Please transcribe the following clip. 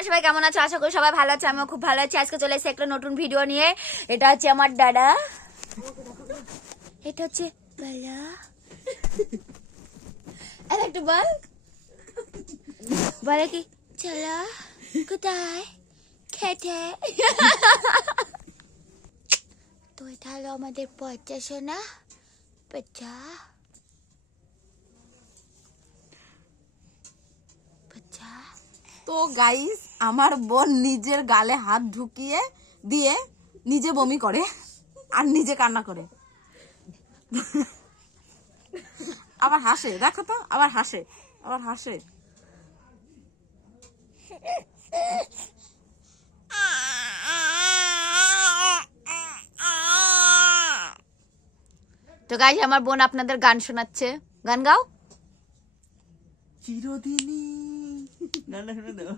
তোমরা সবাই কেমন আছো? আশা করি সবাই ভালো আছে, আমিও খুব ভালো আছি। আজকে চলে এসেছি একটা নতুন ভিডিও নিয়ে। এটা হচ্ছে আমার দাদা, এটা হচ্ছে বালা, আর একটু বল বলে কি চলো কোথায় খেতে। তো এটা হলো আমাদের পচা সোনা পচা পচা। তো গাইস, আমার বোন নিজের গালে হাত ঢুকিয়ে দিয়ে নিজে বমি করে আর নিজে কান্না করে, আবার হাসে। দেখো তো, আবার হাসে, আবার হাসে। তো গাইস, আমার বোন আপনাদের গান শোনাচ্ছে। গান গাও। চিরদিনই গানটা শুনে দাও।